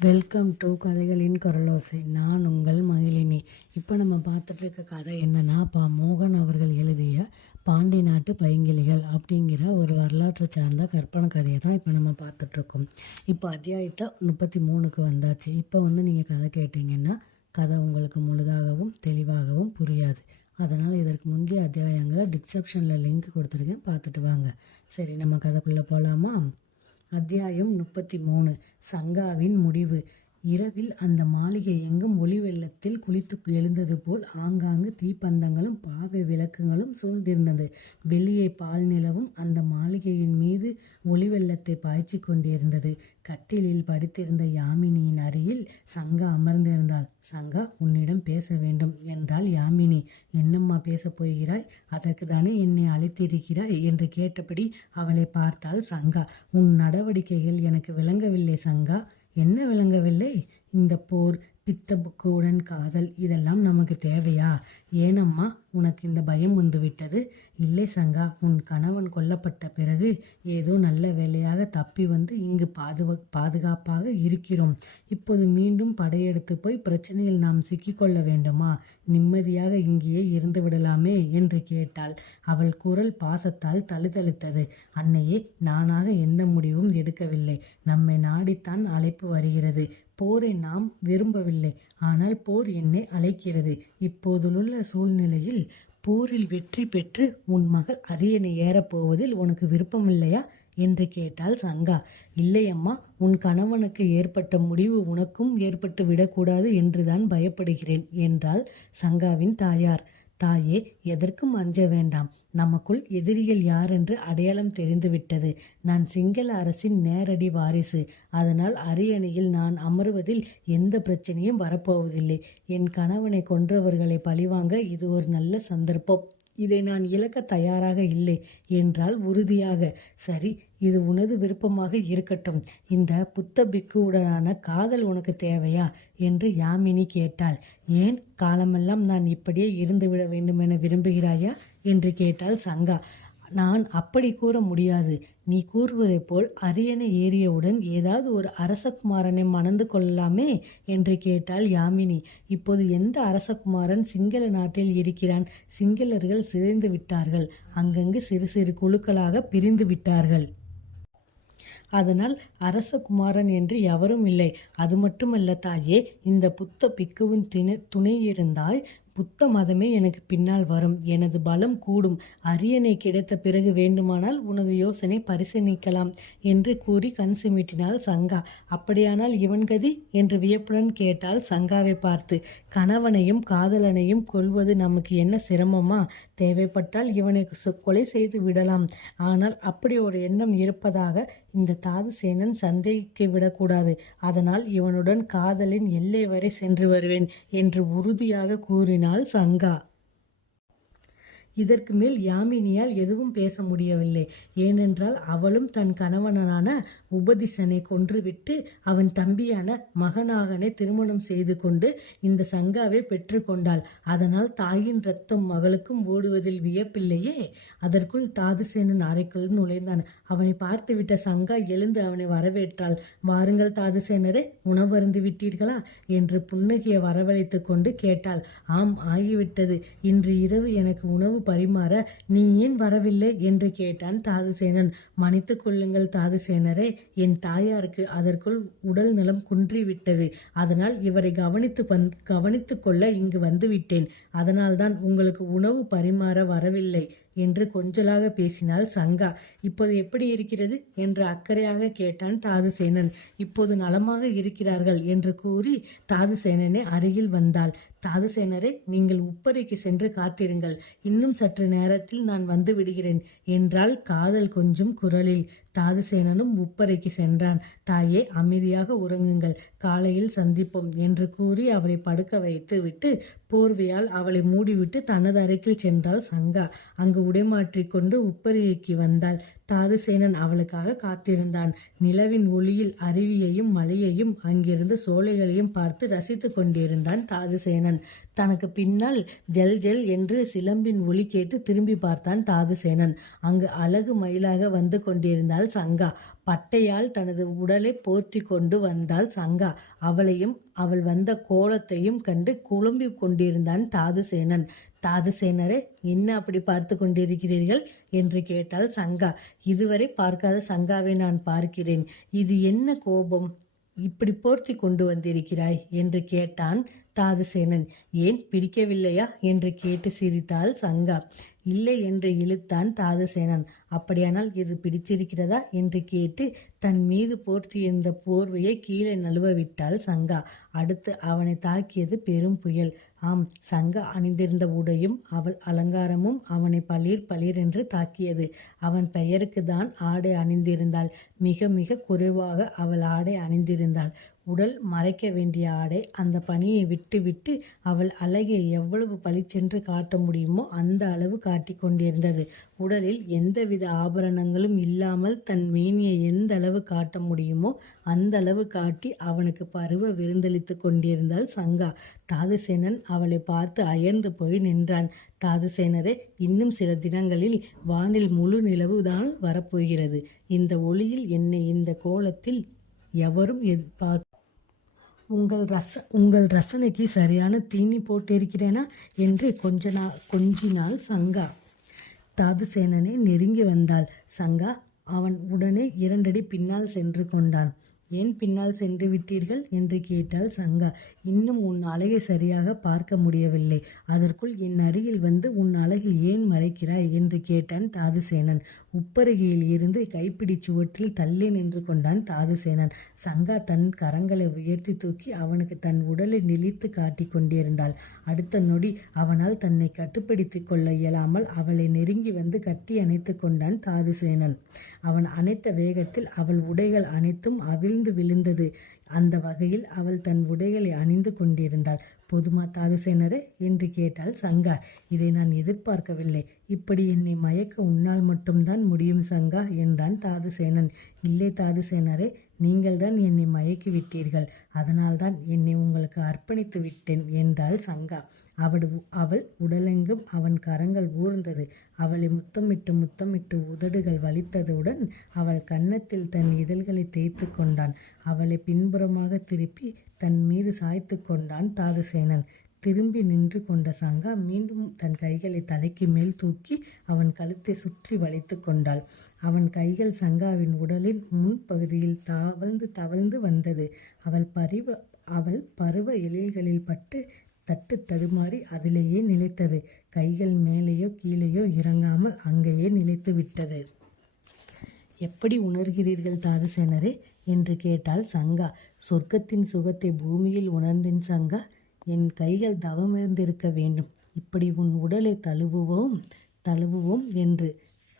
Welcome to கதைகளின் குரலோசை. நான் உங்கள் மகிழினி. இப்போ நம்ம பார்த்துட்டு இருக்க கதை என்னன்னா பா. மோகன் அவர்கள் எழுதிய பாண்டி நாட்டு பைங்கிலிகள் அப்படிங்கிற ஒரு வரலாற்றை சார்ந்த கற்பனை கதையை தான் இப்போ நம்ம பார்த்துட்ருக்கோம். இப்போ அத்தியாயத்தை முப்பத்தி மூணுக்கு வந்தாச்சு. இப்போ வந்து நீங்கள் கதை கேட்டிங்கன்னா கதை உங்களுக்கு முழுதாகவும் தெளிவாகவும் புரியாது. அதனால் இதற்கு முந்தைய அத்தியாயங்களை டிஸ்கிரிப்ஷனில் லிங்க் கொடுத்துருக்கேன். பார்த்துட்டு வாங்க. சரி நம்ம கதைக்குள்ளே போகலாமா அத்தியாயம் முப்பத்தி மூணு. சங்காவின் முடிவு. இரவில் அந்த மாளிகை எங்கும் ஒளி வெள்ளத்தில் குளித்து எழுந்தது போல் ஆங்காங்கு தீப்பந்தங்களும் பாவை விளக்கங்களும் சூழ்ந்திருந்தது. வெளியே பால் நிலவும் அந்த மாளிகையின் மீது ஒளி வெள்ளத்தை பாய்ச்சி கொண்டிருந்தது. கட்டிலில் படுத்திருந்த யாமினியின் அருகில் சங்கா அமர்ந்திருந்தாள். சங்கா உன்னிடம் பேச வேண்டும் என்றாள் யாமினி. என்னம்மா பேசப் போகிறாய்? அதற்கு தானே என்னை அழைத்திருக்கிறாய்? என்று கேட்டபடி அவளை பார்த்தாள் சங்கா. உன் நடவடிக்கைகள் எனக்கு விளங்கவில்லை சங்கா. என்ன விளங்கவில்லை? இந்த போர் பித்த புக்குடன் காதல் இதெல்லாம் நமக்கு தேவையா? ஏனம்மா உனக்கு இந்த பயம் வந்துவிட்டது இல்லை சங்கா உன் கணவன் கொல்லப்பட்ட பிறகு ஏதோ நல்ல வேலையாக தப்பி வந்து இங்கு பாதுகா பாதுகாப்பாக இருக்கிறோம். இப்போது மீண்டும் படையெடுத்து போய் பிரச்சனையில் நாம் சிக்கிக்கொள்ள வேண்டுமா? நிம்மதியாக இங்கேயே இருந்து விடலாமே என்று கேட்டாள். அவள் குரல் பாசத்தால் தழுதழுத்தது. அன்னையே நானாக எந்த முடிவும் எடுக்கவில்லை. நம்மை நாடித்தான் அழைப்பு வருகிறது. போரை நாம் விரும்பவில்லை. ஆனால் போர் என்னை அழைக்கிறது. இப்போதுள்ள சூழ்நிலையில் போரில் வெற்றி பெற்று உன் மகள் அரியணை ஏறப்போவதில் உனக்கு விருப்பமில்லையா? என்று கேட்டாள் சங்கா. இல்லையம்மா உன் கணவனுக்கு ஏற்பட்ட முடிவு உனக்கும் ஏற்பட்டு விடக்கூடாது என்றுதான் பயப்படுகிறேன் என்றாள் சங்காவின் தாயார். தாயே எதற்கும் அஞ்ச வேண்டாம். நமக்குள் எதிரிகள் யாரென்று அடையாளம் தெரிந்துவிட்டது. நான் சிங்கள அரசின் நேரடி வாரிசு. அதனால் அரியணையில் நான் அமருவதில் எந்த பிரச்சனையும் வரப்போவதில்லை. என் கணவனை கொன்றவர்களை பழிவாங்க இது ஒரு நல்ல சந்தர்ப்பம். இதை நான் இழக்க தயாராக இல்லை என்றால் உறுதியாக. சரி இது உனது விருப்பமாக இருக்கட்டும். இந்த புத்த பிக்குவுடனான காதல் உனக்கு தேவையா? என்று யாமினி கேட்டாள். ஏன்? காலமெல்லாம் நான் இப்படியே இருந்துவிட வேண்டும் என விரும்புகிறாயா? என்று கேட்டாள் சங்கா. நான் அப்படி கூற முடியாது. நீ கூறுவதைப் போல் அரியணை ஏறியவுடன் ஏதாவது ஒரு அரசகுமாரனை மணந்து கொள்ளலாமே? என்று கேட்டாள் யாமினி. இப்போது எந்த அரசகுமாரன் சிங்கள நாட்டில் இருக்கிறான்? சிங்களர்கள் சிதைந்து விட்டார்கள். அங்கங்கு சிறு சிறு குழுக்களாக பிரிந்து விட்டார்கள். அதனால் அரசகுமாரன் என்று எவரும் இல்லை. அது மட்டுமல்ல தாயே இந்த புத்த பிக்குவின் துணை துணை இருந்தால் புத்த மதமே எனக்கு பின்னால் வரும். எனது பலம் கூடும். அரியணை கிடைத்த பிறகு வேண்டுமானால் உனது யோசனை பரிசீலிக்கலாம் என்று கூறி கண் சிமிட்டினாள் சங்கா. அப்படியானால் இவன் கதி? என்று வியப்புடன் கேட்டால் சங்காவை பார்த்து. கணவனையும் காதலனையும் கொள்வது நமக்கு என்ன சிரமமா? தேவைப்பட்டால் இவனை கொலை செய்து விடலாம். ஆனால் அப்படி ஒரு எண்ணம் இருப்பதாக இந்த தாதுசேனன் சந்தேகிக்க விடக்கூடாது. அதனால் இவனுடன் காதலின் எல்லை வரை சென்று வருவேன் என்று உறுதியாக கூறினாள் சங்கா. இதற்கு மேல் யாமினியால் எதுவும் பேச முடியவில்லை. ஏனென்றால் அவளும் தன் கணவனான உபதிசனை கொன்றுவிட்டு அவன் தம்பியான மகனாகனை திருமணம் செய்து கொண்டு இந்த சங்காவை பெற்றுக்கொண்டாள் அதனால் தாயின் ரத்தம் மகளுக்கும் ஓடுவதில் வியப்பில்லையே. அதற்குள் தாதுசேனன் அறைக்குள் நுழைந்தான். அவனை பார்த்துவிட்ட சங்கா எழுந்து அவனை வரவேற்றாள். வாருங்கள் தாதுசேனரே உணவருந்து விட்டீர்களா? என்று புன்னகையை வரவழைத்து கொண்டு கேட்டாள். ஆம் ஆகிவிட்டது. இன்று இரவு எனக்கு உணவு பரிமாற நீ ஏன் வரவில்லை? என்று கேட்டான் தாதுசேனன். மன்னித்து கொள்ளுங்கள் தாதுசேனரே என் தாயாருக்கு அதற்குள் உடல் நலம் குன்றிவிட்டது. அதனால் இவரை கவனித்து வந் கவனித்து கொள்ள இங்கு வந்துவிட்டேன். அதனால்தான் உங்களுக்கு உணவு பரிமாற வரவில்லை என்று கொஞ்சலாக பேசினாள் சங்கா. இப்போது எப்படி இருக்கிறது? என்று அக்கறையாக கேட்டான் தாதுசேனன். இப்போது நலமாக இருக்கிறார்கள் என்று கூறி தாதுசேனனை அருகில் வந்தாள். தாதுசேனரே நீங்கள் உப்பறைக்கு சென்று காத்திருங்கள். இன்னும் சற்று நேரத்தில் நான் வந்து விடுகிறேன். என்றால் காதல் கொஞ்சம் குரலில். தாதுசேனனும் உப்பறைக்கு சென்றான். தாயே அமைதியாக உறங்குங்கள். காலையில் சந்திப்போம் என்று கூறி அவளை படுக்க வைத்து விட்டு போர்வையால் அவளை மூடிவிட்டு தனது அறைக்கில் சென்றாள் சங்கா. அங்கு உடைமாற்றிக்கொண்டு உப்பரிக்கு வந்தாள். தாதுசேனன் அவளுக்காக காத்திருந்தான். நிலவின் ஒளியில் அருவியையும் மலையையும் அங்கிருந்து சோலைகளையும் பார்த்து ரசித்து கொண்டிருந்தான் தாதுசேனன் தனக்கு பின்னால் ஜல் ஜல் என்று சிலம்பின் ஒலி கேட்டு திரும்பி பார்த்தான் தாதுசேனன் அங்கு அழகு மயிலாக வந்து கொண்டிருந்தாள் சங்கா. பட்டையால் தனது உடலை போர்த்தி கொண்டு வந்தாள் சங்கா. அவளையும் அவள் வந்த கோலத்தையும் கண்டு குழம்பி கொண்டிருந்தான் தாதுசேனன் தாதுசேனரே என்ன அப்படி பார்த்து கொண்டிருக்கிறீர்கள்? என்று கேட்டால் சங்கா. இதுவரை பார்க்காத சங்காவை நான் பார்க்கிறேன். இது என்ன கோபம்? இப்படி போர்த்தி கொண்டு வந்திருக்கிறாய்? என்று கேட்டான் தாதுசேனன் ஏன் பிடிக்கவில்லையா? என்று கேட்டு சிரித்தாள் சங்கா. இல்லை என்று இழுத்தான் தாதுசேனன் அப்படியானால் இது பிடித்திருக்கிறதா? என்று கேட்டு தன் மீது போர்த்தியிருந்த போர்வையை கீழே நழுவ விட்டாள் சங்கா. அடுத்து அவனை தாக்கியது பெரும் புயல். ஆம் சங்க அணிந்திருந்த உடையும் அவள் அலங்காரமும் அவனை பளிர் பளிர் என்று தாக்கியது. அவன் பெயருக்கு தான் ஆடை அணிந்திருந்தாள். மிக மிக குறைவாக அவள் ஆடை அணிந்திருந்தாள். உடல் மறைக்க வேண்டிய ஆடை அந்த பணியை விட்டுவிட்டு அவள் அழகை எவ்வளவு பளிச்சென்று காட்ட முடியுமோ அந்த அளவு காட்டி கொண்டிருந்தது. உடலில் எந்தவித ஆபரணங்களும் இல்லாமல் தன் மேனியை எந்த அளவு காட்ட முடியுமோ அந்த அளவு காட்டி அவனுக்கு பருவ விருந்தளித்து கொண்டிருந்தாள் சங்கா. தாதுசேனன் அவளை பார்த்து அயர்ந்து போய் நின்றான். தாதுசேனரே இன்னும் சில தினங்களில் வானில் முழு நிலவு தான் வரப்போகிறது. இந்த ஒளியில் என்னை இந்த கோலத்தில் எவரும் எதிர்பார்க்க உங்கள் ரச உங்கள் ரசனைக்கு சரியான தீனி போட்டிருக்கிறேனா? என்று கொஞ்ச நாள் கொஞ்சினாள் சங்கா. தாதுசேனனை நெருங்கி வந்தாள். சங்கா அவன் உடனே இரண்டடி பின்னால் சென்று கொண்டான். ஏன் பின்னால் சென்று விட்டீர்கள் என்று கேட்டாள் சங்கா. இன்னும் உன் அழகை சரியாக பார்க்க முடியவில்லை. அதற்குள் என் அருகில் வந்து உன் அழகை ஏன் மறைக்கிறாய் என்று கேட்டான் தாதுசேனன். உப்பருகையில் இருந்து கைப்பிடி சுவற்றில் தள்ளி நின்று கொண்டான் தாதுசேனன். சங்கா தன் கரங்களை உயர்த்தி தூக்கி அவனுக்கு தன் உடலை நெளித்து காட்டி கொண்டிருந்தாள். அடுத்த நொடி அவனால் தன்னை கட்டுப்படுத்தி கொள்ள இயலாமல் அவளை நெருங்கி வந்து கட்டி அணைத்து கொண்டான் தாதுசேனன். அவன் அணைத்த வேகத்தில் அவள் உடைகள் அனைத்தும் அவிழ்ந்து விழுந்தது. அந்த வகையில் அவள் தன் உடைகளை அணிந்து கொண்டிருந்தாள். போதுமா தாதுசேனரே என்று கேட்டாள் சங்கா. இதை நான் எதிர்பார்க்கவில்லை. இப்படி என்னை மயக்க உன்னால் மட்டும்தான் முடியும் சங்கா என்றான் தாதுசேனன். இல்லை தாதுசேனரே நீங்கள்தான் என்னை மயக்கி விட்டீர்கள் அதனால்தான் என்னை உங்களுக்கு அர்ப்பணித்து விட்டேன் என்றாள் சங்கா. அவள் அவள் உடலெங்கும் அவன் கரங்கள் ஊர்ந்தது. அவளை முத்தமிட்டு முத்தமிட்டு உதடுகள் வலித்ததுடன் அவள் கன்னத்தில் தன் இதழ்களை தேய்த்து கொண்டான். அவளை பின்புறமாக திருப்பி தன் மீது சாய்த்து கொண்டான் தாதுசேனன் திரும்பி நின்று கொண்ட சங்கா மீண்டும் தன் கைகளை தலைக்கு மேல் தூக்கி அவன் கழுத்தை சுற்றி வளைத்து கொண்டாள். அவன் கைகள் சங்காவின் உடலின் முன்பகுதியில் தவழ்ந்து தவழ்ந்து வந்தது. அவள் பரிவ அவள் பருவ எழில்களில் பட்டு தட்டு தடுமாறி அதிலேயே நிலைத்தது. கைகள் மேலேயோ கீழேயோ இறங்காமல் அங்கேயே நிலைத்து விட்டது எப்படி உணர்கிறீர்கள் தாதுசேனரே என்று கேட்டாள் சங்கா. சொர்க்கத்தின் சுகத்தை பூமியில் உணர்ந்தேன் சங்கா. என் கைகள் தவமிருந்திருக்க வேண்டும். இப்படி உன் உடலை தழுவுவோம் தழுவுவோம் என்று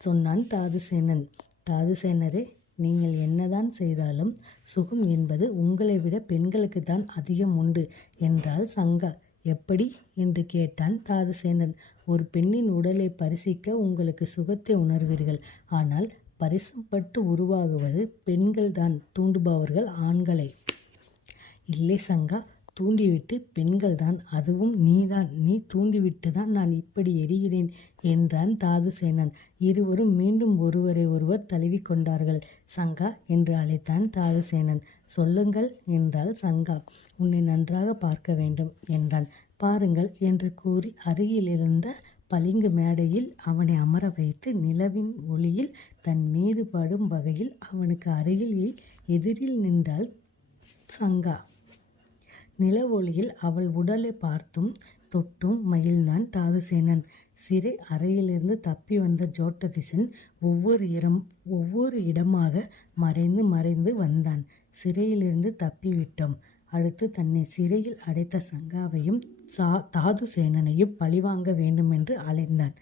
சொன்னான் தாதுசேனன். தாதுசேனரே நீங்கள் என்னதான் செய்தாலும் சுகம் என்பது உங்களை விட பெண்களுக்கு தான் அதிகம் உண்டு என்றாள் சங்கா. எப்படி? என்று கேட்டான் தாதுசேனன். ஒரு பெண்ணின் உடலை பரிசிக்க உங்களுக்கு சுகத்தை உணர்வீர்கள். ஆனால் பரிசம்பட்டு உருவாகுவது பெண்கள்தான். தூண்டுபவர்கள் ஆண்களை. இல்லை சங்கா தூண்டிவிட்டு பெண்கள் தான் அதுவும் நீதான். நீ தூண்டிவிட்டு தான் நான் இப்படி எரிகிறேன் என்றான் தாதுசேனன். இருவரும் மீண்டும் ஒருவரை ஒருவர் தழுவி கொண்டார்கள். சங்கா என்று அழைத்தான் தாதுசேனன். சொல்லுங்கள் என்றாள் சங்கா. உன்னை நன்றாக பார்க்க வேண்டும் என்றான். பாருங்கள் என்று கூறி அருகிலிருந்த பளிங்கு மேடையில் அவனை அமர வைத்து நிலவின் ஒளியில் தன் மீது படும் வகையில் அவனுக்கு அருகில் எதிரில் நின்றாள் சங்கா. நில ஒளியில் அவள் உடலை பார்த்தும் தொட்டும் மகிழ்ந்தான் தாதுசேனன் சிறை அறையிலிருந்து தப்பி வந்த ஜோட்டதிசன் ஒவ்வொரு இடம் ஒவ்வொரு இடமாக மறைந்து மறைந்து வந்தான். சிறையிலிருந்து தப்பிவிட்டோம். அடுத்து தன்னை சிறையில் அடைத்த சங்காவையும் சா தாதுசேனனையும் பழிவாங்க வேண்டுமென்று அலைந்தான்.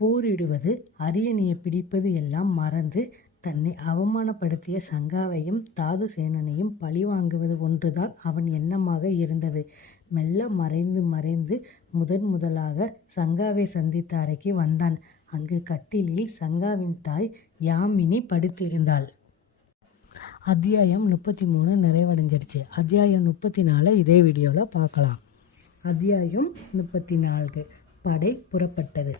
போரிடுவது அரியணையை பிடிப்பது எல்லாம் மறந்து தன்னை அவமானப்படுத்திய சங்காவையும் தாதுசேனனையும் பழிவாங்குவது ஒன்றுதான் அவன் எண்ணமாக இருந்தது. மெல்ல மறைந்து மறைந்து முதன் முதலாக சங்காவை சந்தித்த அறைக்கு வந்தான். அங்கு கட்டிலில் சங்காவின் தாய் யாமினி படுத்திருந்தாள். அத்தியாயம் முப்பத்தி மூணு நிறைவடைஞ்சிருச்சு. அத்தியாயம் முப்பத்தி நாலு இதே வீடியோவில் பார்க்கலாம். அத்தியாயம் முப்பத்தி நான்கு. படை புறப்பட்டது.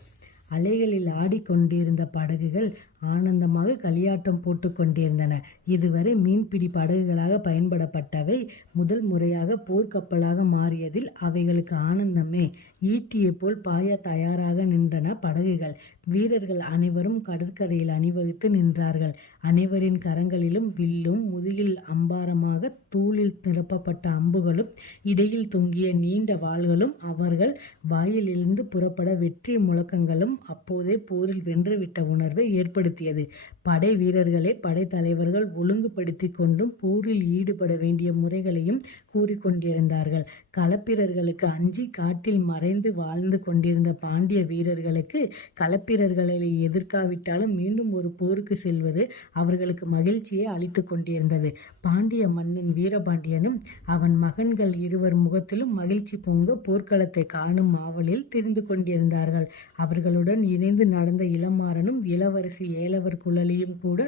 அலைகளில் ஆடிக்கொண்டிருந்த படகுகள் ஆனந்தமாக களியாட்டம் போட்டு கொண்டிருந்தன. இதுவரை மீன்பிடி படகுகளாக பயன்படப்பட்டவை முதல் முறையாக போர்க்கப்பலாக மாறியதில் அவைகளுக்கு ஆனந்தமே. ஈட்டியை போல் பாய தயாராக நின்றன படகுகள். வீரர்கள் அனைவரும் கடற்கரையில் அணிவகுத்து நின்றார்கள். அனைவரின் கரங்களிலும் வில்லும் முதுகில் அம்பாரமாக தூளில் நிரப்பப்பட்ட அம்புகளும் இடையில் தொங்கிய நீண்ட வாள்களும் அவர்கள் வாயிலிருந்து புறப்பட வெற்றி முழக்கங்களும் அப்போதே போரில் வென்றுவிட்ட உணர்வை ஏற்படுத்தியது படை வீரர்களே படைத்தலைவர்கள் ஒழுங்குபடுத்தி கொண்டும் போரில் ஈடுபட வேண்டிய முறைகளையும் கூறிக்கொண்டிருந்தார்கள் களப்பிரர்களுக்கு அஞ்சி காட்டில் மறைந்து வாழ்ந்து கொண்டிருந்த பாண்டிய வீரர்களுக்கு களப்பிரர்களை எதிர்க்காவிட்டாலும் மீண்டும் ஒரு போருக்கு செல்வது அவர்களுக்கு மகிழ்ச்சியை அளித்து கொண்டிருந்தது. பாண்டிய மன்னன் வீரபாண்டியனும் அவன் மகன்கள் இருவர் முகத்திலும் மகிழ்ச்சி பொங்க போர்க்களத்தை காணும் ஆவலில் திரிந்து கொண்டிருந்தார்கள். அவர்களுடன் இணைந்து நடந்த இளமாறனும் இளவரசி ஏலவர் குழலியும் கூட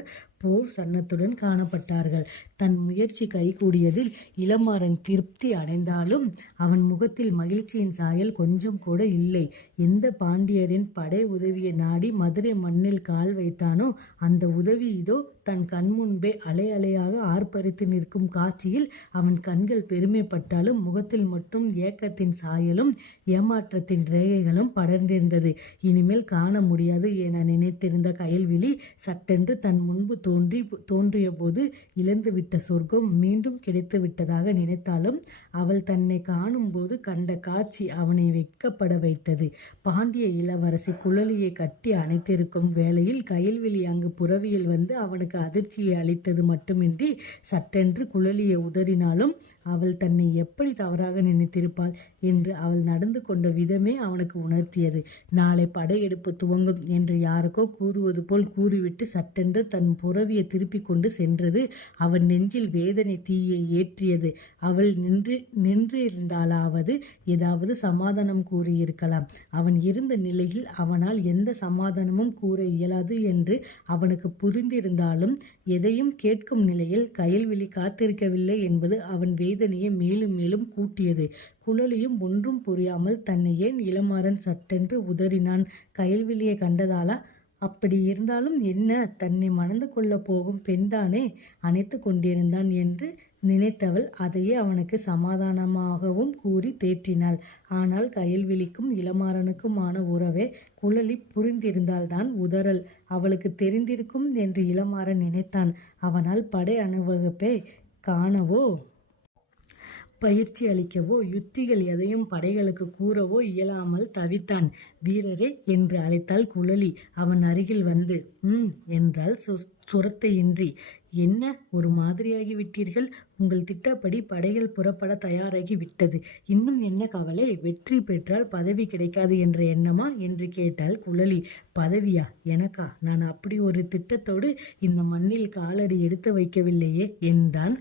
போர் சன்னத்துடன் காணப்பட்டார்கள். தன் முயற்சி கைகூடியதில் இளமாறன் திருப்தி அடைந்தாலும் அவன் முகத்தில் மகிழ்ச்சியின் சாயல் கொஞ்சம் கூட இல்லை. எந்த பாண்டியரின் படை உதவியை நாடி மதுரை மண்ணில் கால் வைத்தானோ அந்த உதவி இதோ தன் கண்முன்பே அலை அலையாக ஆர்ப்பரித்து நிற்கும் காட்சியில் அவன் கண்கள் பெருமைப்பட்டாலும் முகத்தில் மட்டும் ஏக்கத்தின் சாயலும் ஏமாற்றத்தின் ரேகைகளும் படர்ந்திருந்தது. இனிமேல் காண முடியாது என நினைத்திருந்த கயல்விழி சட்டென்று தன் முன்பு தோன்றி தோன்றிய போது இழந்துவிட்ட சொர்க்கம் மீண்டும் கிடைத்து விட்டதாக நினைத்தாலும் அவள் தன்னை காணும்போது கண்ட காட்சி அவனை வெட்கப்பட வைத்தது. பாண்டிய இளவரசி குழலியை கட்டி அணைத்திருக்கும் வேளையில் கயல்வெளி அங்கு புறவியில் வந்து அவனுக்கு அதிர்ச்சியை அளித்தது மட்டுமின்றி சட்டென்று குழலியை உதறினாலும் அவள் தன்னை எப்படி தவறாக நினைத்திருப்பாள் என்று அவள் நடந்து கொண்ட விதமே அவனுக்கு உணர்த்தியது. நாளை படையெடுப்பு துவங்கும் என்று யாருக்கோ கூறுவது போல் கூறிவிட்டு சட்டென்று தன் துறவியை திருப்பி கொண்டு சென்றது. அவன் நெஞ்சில் வேதனை தீயை ஏற்றியது. அவள் நின்று நின்று இருந்தாலாவது ஏதாவது சமாதானம் கூறியிருக்கலாம். அவன் இருந்த நிலையில் அவனால் எந்த சமாதானமும் கூற இயலாது என்று அவனுக்கு புரிந்திருந்தாலும் எதையும் கேட்கும் நிலையில் கயல்விழி காத்திருக்கவில்லை என்பது அவன் வேதனையை மேலும் மேலும் கூட்டியது. குழலியும் ஒன்றும் புரியாமல் தன்னை ஏன் இளமாறன் சட்டென்று உதறினான்? கயல்விழியை கண்டதாலா? அப்படி இருந்தாலும் என்ன? தன்னை மணந்து கொள்ளப் போகும் பெண்தானே அணைத்து கொண்டிருந்தான் என்று நினைத்தவள் அதையே அவனுக்கு சமாதானமாகவும் கூறி தேற்றினாள். ஆனால் கயல்விழிக்கும் இளமாறனுக்குமான உறவே குழலி புரிந்திருந்தால்தான் உதறல். அவளுக்கு தெரிந்திருக்கும் என்று இளமாறன் நினைத்தான். அவனால் படை அனுபவப்பை காணவோ? பயிற்சி அளிக்கவோ யுத்திகள் எதையும் படைகளுக்கு கூறவோ இயலாமல் தவித்தான். வீரரே என்று அழைத்தாள் குழலி. அவன் அருகில் வந்து ம் என்றால் சொற் சுரத்தையின்றி. என்ன ஒரு மாதிரியாகி விட்டீர்கள்? உங்கள் திட்டப்படி படைகள் புறப்பட தயாராகி விட்டது. இன்னும் என்ன கவலை? வெற்றி பெற்றால் பதவி கிடைக்காது என்ற எண்ணமா? என்று கேட்டாள் குழலி. பதவியா? எனக்கா? நான் அப்படி ஒரு திட்டத்தோடு இந்த மண்ணில் காலடி எடுத்து வைக்கவில்லையே என்றான்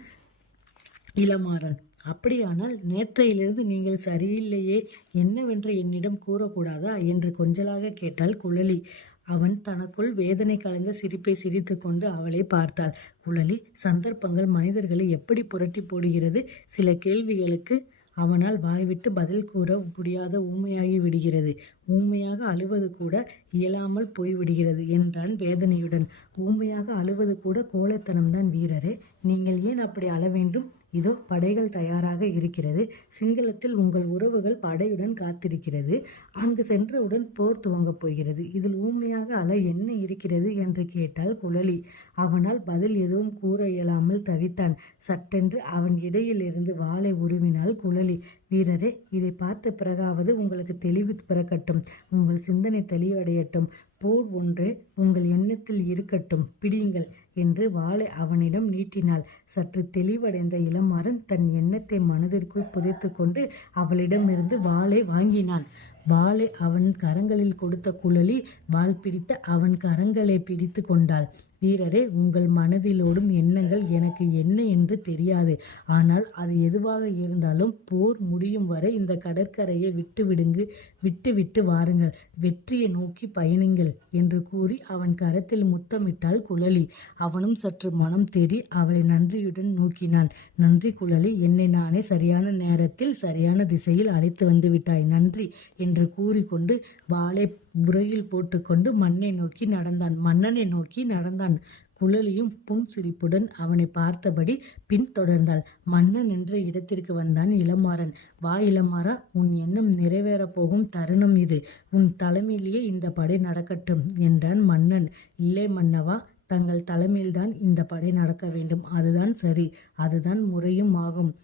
இளமாறன். அப்படியானால் நேற்றையிலிருந்து நீங்கள் சரியில்லையே என்னவென்று என்னிடம் கூறக்கூடாதா? என்று கொஞ்சலாக கேட்டாள் குழலி. அவன் தனக்குள் வேதனை கலந்த சிரிப்பை சிரித்து கொண்டு அவளை பார்த்தாள். குழலி சந்தர்ப்பங்கள் மனிதர்களை எப்படி புரட்டி போடுகிறது? சில கேள்விகளுக்கு அவனால் வாய்விட்டு பதில் கூற முடியாத ஊமையாகி விடுகிறது. ஊமையாக அழுவது கூட இயலாமல் போய்விடுகிறது என்றான் வேதனையுடன். ஊமையாக அழுவது கூட கோலத்தனம்தான் வீரரே. நீங்கள் ஏன் அப்படி அழ வேண்டும்? இதோ படைகள் தயாராக இருக்கிறது. சிங்களத்தில் உங்கள் உறவுகள் படையுடன் காத்திருக்கிறது. அங்கு சென்றவுடன் போர் துவங்கப் போகிறது. இதில் ஊமையாக அல என்ன இருக்கிறது என்று கேட்டால் குழலி. அவனால் பதில் எதுவும் கூற இயலாமல் தவித்தான். சட்டென்று அவன் இடையிலிருந்து வாளை உருவினாள் குழலி. வீரரே இதை பார்த்த பிறகாவது உங்களுக்கு தெளிவு பிறக்கட்டும். உங்கள் சிந்தனை தெளிவடையட்டும். போர் ஒன்று உங்கள் எண்ணத்தில் இருக்கட்டும் பிடியுங்கள் என்று வாளை அவனிடம் நீட்டினாள். சற்று தெளிவடைந்த இளமாறன் தன் எண்ணத்தை மனதிற்குள் புதைத்து கொண்டு அவளிடமிருந்து வாளை வாங்கினான். வாளை அவன் கரங்களில் கொடுத்த குழலி வாள் பிடித்த அவன் கரங்களை பிடித்து கொண்டாள். வீரரே உங்கள் மனதிலோடும் எண்ணங்கள் எனக்கு என்ன என்று தெரியாது. ஆனால் அது எதுவாக இருந்தாலும் போர் முடியும் வரை இந்த கடற்கரையை விட்டு விடுங்கு விட்டு விட்டு வாருங்கள். வெற்றியை நோக்கி பயணிங்கள் என்று கூறி அவன் கரத்தில் முத்தமிட்டாள் குழலி. அவனும் சற்று மனம் தேறி அவளை நன்றியுடன் நோக்கினான். நன்றி குழலி என்னை நானே சரியான நேரத்தில் சரியான திசையில் அழைத்து வந்து விட்டாய். நன்றி என்று கூறிக்கொண்டு வாளை புறையில் போட்டுக்கொண்டு மண்ணை நோக்கி நடந்தான். மன்னனை நோக்கி நடந்தான். குழலியும் புன்சிரிப்புடன் அவனை பார்த்தபடி பின்தொடர்ந்தாள் மன்னன் என்ற இடத்திற்கு வந்தான் இளமாறன். வா இளமாறா உன் எண்ணம் நிறைவேறப் போகும் தருணம் இது. உன் தலைமையிலேயே இந்த படை நடக்கட்டும் என்றான் மன்னன். இல்லை மன்னவா தங்கள் தலைமையில்தான் இந்த படை நடக்க வேண்டும். அதுதான் சரி. அதுதான் முறையும் ஆகும்.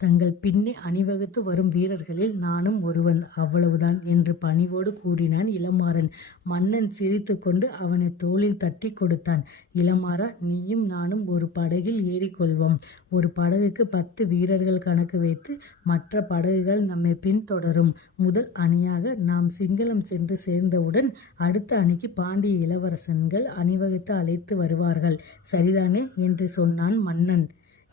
தங்கள் பின்னே அணிவகுத்து வரும் வீரர்களில் நானும் ஒருவன். அவ்வளவுதான் என்று பணிவோடு கூறினான் இளமாறன். மன்னன் சிரித்துக்கொண்டு அவனை தோளில் தட்டி கொடுத்தான். இளமாறா நீயும் நானும் ஒரு படகில் ஏறிக்கொள்வோம். ஒரு படகுக்கு பத்து வீரர்கள் கணக்கு வைத்து மற்ற படகுகள் நம்மை பின்தொடரும். முதல் அணியாக நாம் சிங்களம் சென்று சேர்ந்தவுடன் அடுத்த அணிக்கு பாண்டிய இளவரசன்கள் அணிவகுத்து அழைத்து வருவார்கள். சரிதானே? என்று சொன்னான் மன்னன்.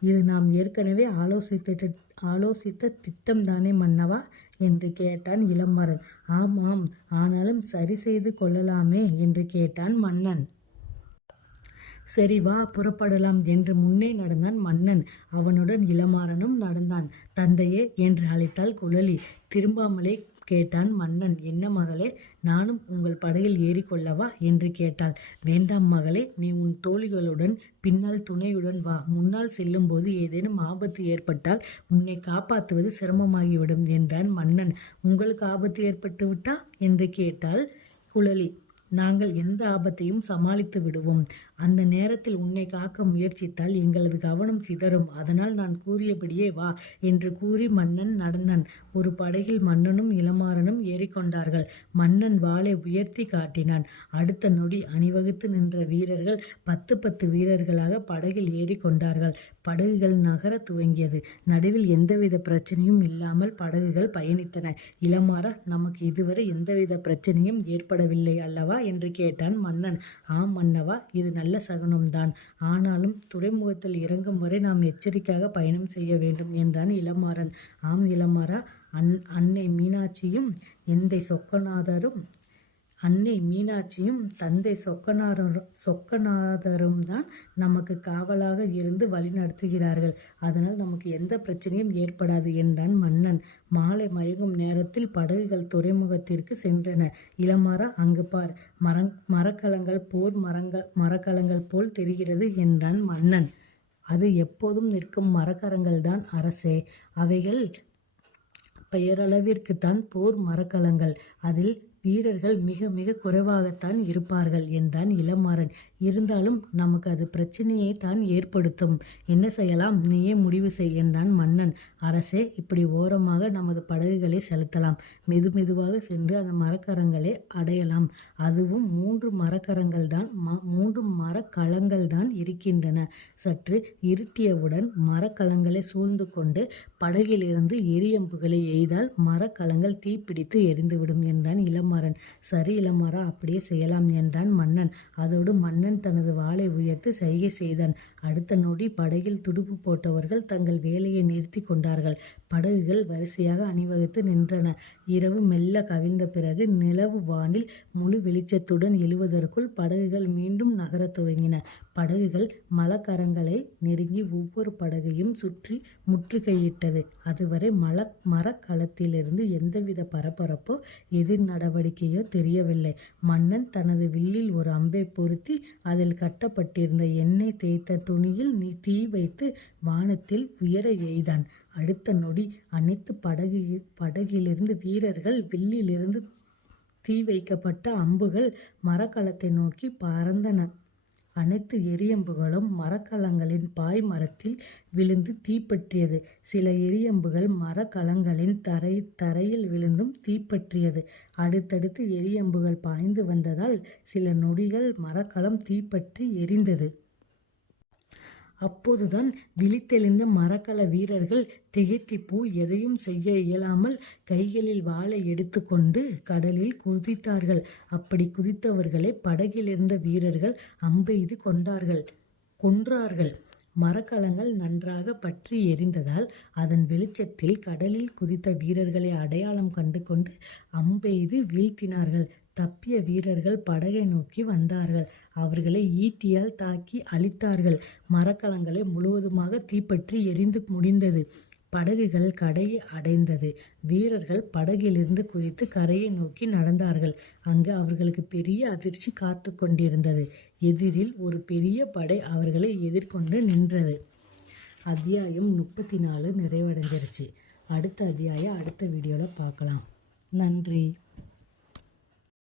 இது நாம் ஏற்கனவே ஆலோசித்த ஆலோசித்த திட்டம்தானே மன்னவா? என்று கேட்டான் இளமரன் ஆமாம் ஆனாலும் சரி செய்து கொள்ளலாமே என்று கேட்டான் மன்னன். சரி வா புறப்படலாம் என்று முன்னே நடந்தான் மன்னன். அவனுடன் இளமாறனும் நடந்தான். தந்தையே என்று அழைத்தாள் குழலி. திரும்பாமலே கேட்டான் மன்னன். என்ன மகளே நானும் உங்கள் படையில் ஏறிக்கொள்ளவா என்று கேட்டாள். வேண்டாம் மகளே நீ உன் தோழிகளுடன் பின்னால் துணையுடன் வா. முன்னால் செல்லும்போது ஏதேனும் ஆபத்து ஏற்பட்டால் உன்னை காப்பாற்றுவது சிரமமாகிவிடும் என்றான் மன்னன். உங்களுக்கு ஆபத்து ஏற்பட்டு விட்டா? என்று கேட்டாள் குழலி. நாங்கள் எந்த ஆபத்தையும் சமாளித்து விடுவோம். அந்த நேரத்தில் உன்னை காக்க முயற்சித்தால் எங்களது கவனம் சிதறும். அதனால் நான் கூறியபடியே வா என்று கூறி மன்னன் நடந்தான். ஒரு படகில் மன்னனும் இளமாறனும் ஏறிக்கொண்டார்கள். மன்னன் வாளை உயர்த்தி காட்டினான். அடுத்த நொடி அணிவகுத்து நின்ற வீரர்கள் பத்து பத்து வீரர்களாக படகில் ஏறிக்கொண்டார்கள். படகுகள் நகர துவங்கியது. நடுவில் எந்தவித பிரச்சனையும் இல்லாமல் படகுகள் பயணித்தன. இளமாற நமக்கு இதுவரை எந்தவித பிரச்சனையும் ஏற்படவில்லை அல்லவா? என்று கேட்டான் மன்னன். ஆம் மன்னவா இது நல்ல நல்ல சகுனம்தான். ஆனாலும் துறைமுகத்தில் இறங்கும் வரை நாம் எச்சரிக்கையாக பயணம் செய்ய வேண்டும் என்றான் இளமாறன். ஆம் இளமாறா அன் அன்னை மீனாட்சியும் எந்தை சொக்கநாதரும் அன்னை மீனாட்சியும் தந்தை சொக்கநாதரும் சொக்கநாதரும் தான் நமக்கு காவலாக இருந்து வழி நடத்துகிறார்கள். அதனால் நமக்கு எந்த பிரச்சனையும் ஏற்படாது என்றான் மன்னன். மாலை மயங்கும் நேரத்தில் படகுகள் துறைமுகத்திற்கு சென்றன. இளமாறா அங்கு பார். மரங் மரக்கலங்கள் போர் மரங்கள் மரக்கலங்கள் போல் தெரிகிறது என்றான் மன்னன். அது எப்போதும் நிற்கும் மரக்கரங்கள்தான் அரசே. அவைகள் பெயரளவிற்குத்தான் போர் மரக்கலங்கள். அதில் வீரர்கள் மிக மிக குறைவாகத்தான் இருப்பார்கள் என்றான் இளமாறன். இருந்தாலும் நமக்கு அது பிரச்சனையை தான் ஏற்படுத்தும். என்ன செய்யலாம்? நீயே முடிவு செய் என்றான் மன்னன். அரசே இப்படி ஓரமாக நமது படகுகளை செலுத்தலாம். மெது மெதுவாக சென்று அந்த மரக்கரங்களை அடையலாம். அதுவும் மூன்று மரக்கரங்கள் தான் மூன்று மரக்கலங்கள் தான் இருக்கின்றன. சற்று இருட்டியவுடன் மரக்கலங்களை சூழ்ந்து கொண்டு படகிலிருந்து எரியம்புகளை எய்தால் மரக்கலங்கள் தீப்பிடித்து எரிந்துவிடும் என்றான் இளமாறன். சரி இளமாறா அப்படியே செய்யலாம் என்றான் மன்னன். அதோடு மன்னன் தனது வாளை உயர்த்து சைகை செய்தான். அடுத்த நொடி படகில் துடுப்பு போட்டவர்கள் தங்கள் வேலையை நிறுத்தி கொண்டார்கள். படகுகள் வரிசையாக அணிவகுத்து நின்றன. இரவு மெல்ல கவிழ்ந்த பிறகு நிலவு வானில் முழு வெளிச்சத்துடன் எழுவதற்குள் படகுகள் மீண்டும் நகரத் துவங்கின. படகுகள் மலக்கரங்களை நெருங்கி ஒவ்வொரு படகையும் சுற்றி முற்றுகையிட்டது. அதுவரை மல மரக்களத்திலிருந்து எந்தவித பரபரப்போ எதிர் நடவடிக்கையோ தெரியவில்லை. மன்னன் தனது வில்லில் ஒரு அம்பை பொருத்தி அதில் கட்டப்பட்டிருந்த எண்ணெய் தேய்த்த துணியில் நீ தீ வைத்து வானத்தில் உயர எய்தான். அடுத்த நொடி அனைத்து படகு படகிலிருந்து வீரர்கள் வில்லிலிருந்து தீ வைக்கப்பட்ட அம்புகள் மரக்கலத்தை நோக்கி பறந்தன. அனைத்து எரியம்புகளும் மரக்கலங்களின் பாய் மரத்தில் விழுந்து தீப்பற்றியது. சில எரியம்புகள் மரக்கலங்களின் தரை தரையில் விழுந்தும் தீப்பற்றியது. அடுத்தடுத்து எரியம்புகள் பாய்ந்து வந்ததால் சில நொடிகள் மரக்கலம் தீப்பற்றி எரிந்தது. அப்போதுதான் விழித்தெழுந்த மரக்கல வீரர்கள் திகைத்தி பூ எதையும் செய்ய இயலாமல் கைகளில் வாளை எடுத்துக்கொண்டு கடலில் குதித்தார்கள். அப்படி குதித்தவர்களை படகில் இருந்த வீரர்கள் அம்பெய்து கொண்டார்கள் கொன்றார்கள். மரக்கலங்கள் நன்றாக பற்றி எரிந்ததால் அதன் வெளிச்சத்தில் கடலில் குதித்த வீரர்களை அடையாளம் கண்டு கொண்டு அம்பெய்து வீழ்த்தினார்கள். தப்பிய வீரர்கள் படகை நோக்கி வந்தார்கள். அவர்களை ஈட்டியால் தாக்கி அழித்தார்கள். மரக்கலங்களை முழுவதுமாக தீப்பற்றி எரிந்து முடிந்தது. படகுகள் கடையை அடைந்தது. வீரர்கள் படகிலிருந்து குதித்து கரையை நோக்கி நடந்தார்கள். அங்கு அவர்களுக்கு பெரிய அதிர்ச்சி காத்து கொண்டிருந்தது. எதிரில் ஒரு பெரிய படை அவர்களை எதிர்கொண்டு நின்றது. அத்தியாயம் முப்பத்தி நாலு நிறைவடைஞ்சிருச்சு. அடுத்த அத்தியாயம் அடுத்த வீடியோவில் பார்க்கலாம். நன்றி.